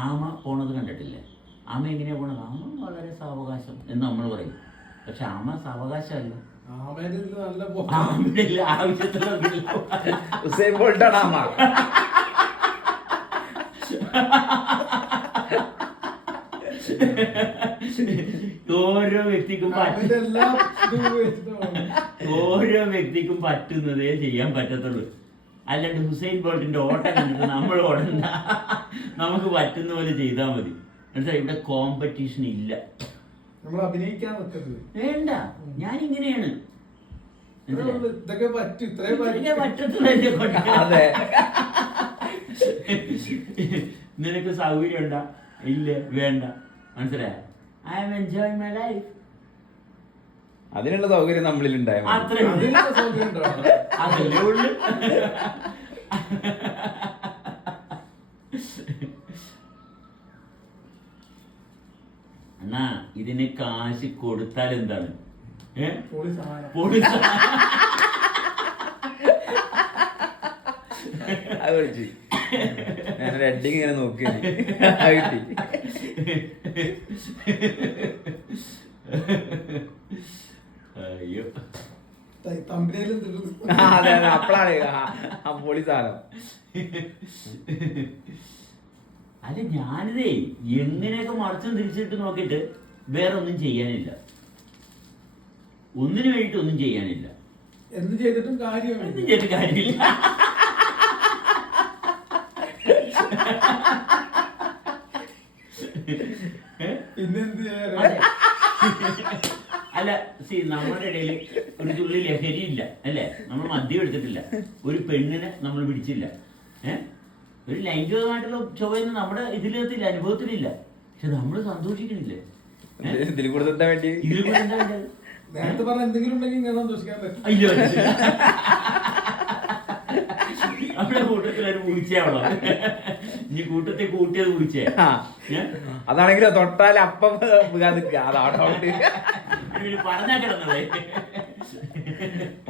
ആമ പോണത് കണ്ടിട്ടില്ലേ? ആമ എങ്ങനെയാ പോണത്? ആമ വളരെ സാവകാശം എന്ന് നമ്മൾ പറയും. പക്ഷെ ആമ സാവകാശമല്ല, ആവശ്യത്തിലൊന്നുമില്ല. ഉസൈൻ ബോൾട്ടാണ് ആമ. ഓരോ വ്യക്തിക്കും പറ്റുന്നതേ ചെയ്യാൻ പറ്റത്തുള്ളൂ. അല്ലാണ്ട് ഹുസൈൻ ബോൾട്ടിന്റെ ഓട്ടം കണ്ടിട്ട് നമ്മൾ ഓടണ്ട, നമുക്ക് പറ്റുന്ന പോലെ ചെയ്താൽ മതി. മനസ്സിലായി? ഇവിടെ കോമ്പറ്റീഷൻ ഇല്ല. വേണ്ട, ഞാനിങ്ങനെയാണ്. നിനക്ക് സൗകര്യം ഉണ്ടാ? ഇല്ല, വേണ്ട. മനസ്സിലായ? I am enjoying my life. അതിനുള്ള സൗകര്യം നമ്മളിൽ ഉണ്ടായാൽ അതല്ലേ ഉള്ളു. എന്നാ ഇതിന് കാശ് കൊടുത്താൽ എന്താണ്? ഞാൻ റെഡിങ് ഇങ്ങനെ നോക്കി. അയ്യോ, അപ്പളാണ് ആ പൊളി സാധനം. അല്ല, ഞാനിതേ എങ്ങനെയൊക്കെ മറിച്ചും തിരിച്ചിട്ട് നോക്കിയിട്ട് വേറെ ഒന്നും ചെയ്യാനില്ല. ഒന്നിനു വേണ്ടിയിട്ട് ഒന്നും ചെയ്യാനില്ല. എന്ത് ചെയ്തിട്ടും കാര്യമില്ല. അല്ല, നമ്മുടെ ഇടയിൽ ഒരു തുള്ളി ലഹരിയില്ല അല്ലേ? നമ്മൾ മദ്യം എടുത്തിട്ടില്ല, ഒരു പെണ്ണിനെ നമ്മൾ പിടിച്ചില്ല, ഒരു ലൈംഗികമായിട്ടുള്ള ചൊവ്വയൊന്നും നമ്മുടെ ഇതിലെത്തില്ല, അനുഭവത്തിലില്ല. പക്ഷെ നമ്മൾ സന്തോഷിക്കണില്ലേ? ഇതിൽ കൊടുത്തിട്ടാ വേണ്ടി നേരത്തെ പറഞ്ഞ എന്തെങ്കിലും ഉണ്ടെങ്കിൽ ഞാൻ സന്തോഷിക്കാൻ പറ്റും. അയ്യോ, നമ്മുടെ കൂട്ടത്തിലൊരു പൂച്ചയാവണം. ഇനി കൂട്ടത്തെ കൂട്ടിയത് പൂച്ചയാ. അതാണെങ്കിലോ തൊട്ടാൽ അപ്പം പറഞ്ഞാ കിടന്നതേ.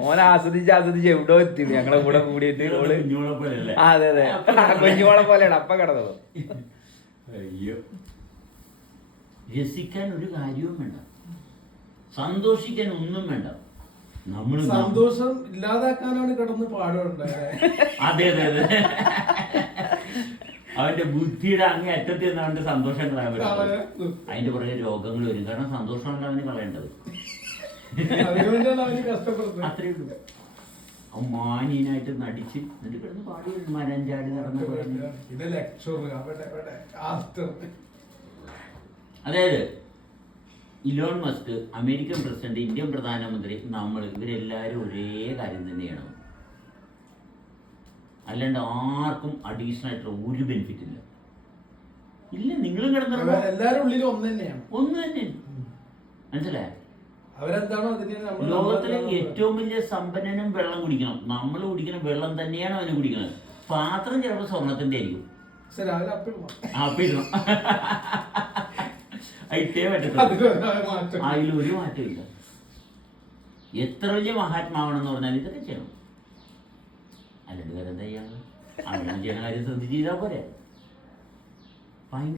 ഓനെ ആസ്വദിച്ച് എവിടോ എത്തി ഞങ്ങളെ കൂടെ കൂടിയിട്ട്. കുഞ്ഞോളെ പോലെ. അതെ അതെ, കുഞ്ഞോളെ പോലെയാണ് അപ്പ കിടന്നത്. അയ്യോ, രസിക്കാൻ ഒരു കാര്യവും വേണ്ട, സന്തോഷിക്കാൻ ഒന്നും വേണ്ട. നമ്മൾ സന്തോഷം ഇല്ലാതാക്കാനാണ് കിടന്ന് പാടുണ്ടായത്. അതെ അതെ അതെ, അവന്റെ ബുദ്ധിയുടെ അങ്ങേ അറ്റത്ത് നിന്ന് അവന്റെ സന്തോഷം കളയാൻ പറ്റും. അതിന്റെ പുറകെ രോഗങ്ങൾ വരും. കാരണം സന്തോഷമല്ല അവന് കളയേണ്ടത്. അത്രേ ഉള്ളൂ. അവൻ മാന്യനായിട്ട് നടിച്ച് എന്നിട്ട് കിടന്ന് പാടി മരഞ്ചാടി നടന്ന്. അതായത് Elon Musk, American president, Indian പ്രധാനമന്ത്രി, നമ്മൾ ഇവരെല്ലാവരും ഒരേ കാര്യം തന്നെയാണ്. അല്ലാണ്ട് ആർക്കും അഡീഷണൽ ആയിട്ടുള്ള ഒരു ബെനിഫിറ്റ് ഇല്ല. ഇല്ല, നിങ്ങളും കിടന്നിട്ടുണ്ടോ? എല്ലാവരും ഉള്ളിൽ ഒന്ന് തന്നെയാണ്. ഒന്ന് തന്നെ. മനസ്സിലായ? അവരെന്താണോ ലോകത്തിലെ ഏറ്റവും വലിയ സമ്പന്നനും വെള്ളം കുടിക്കണം. നമ്മൾ കുടിക്കുന്ന വെള്ളം തന്നെയാണ് അവന് കുടിക്കുന്നത്. പാത്രം ചിലപ്പോൾ സ്വർണത്തിന്റെ ആയിരിക്കും. അപ്പിടണം, അതിട്ടേ പറ്റത്തില്ല. അതിലൊരു മാറ്റമില്ല. എത്ര വലിയ മഹാത്മാവാണെന്ന് പറഞ്ഞാൽ ഇതൊക്കെ ചെയ്യണം. അല്ലാണ്ട് വേറെ എന്താ ചെയ്യാറ്? അങ്ങനെ ചെയ്യുന്ന കാര്യം ശ്രദ്ധിച്ച് ചെയ്താൽ പോരെ.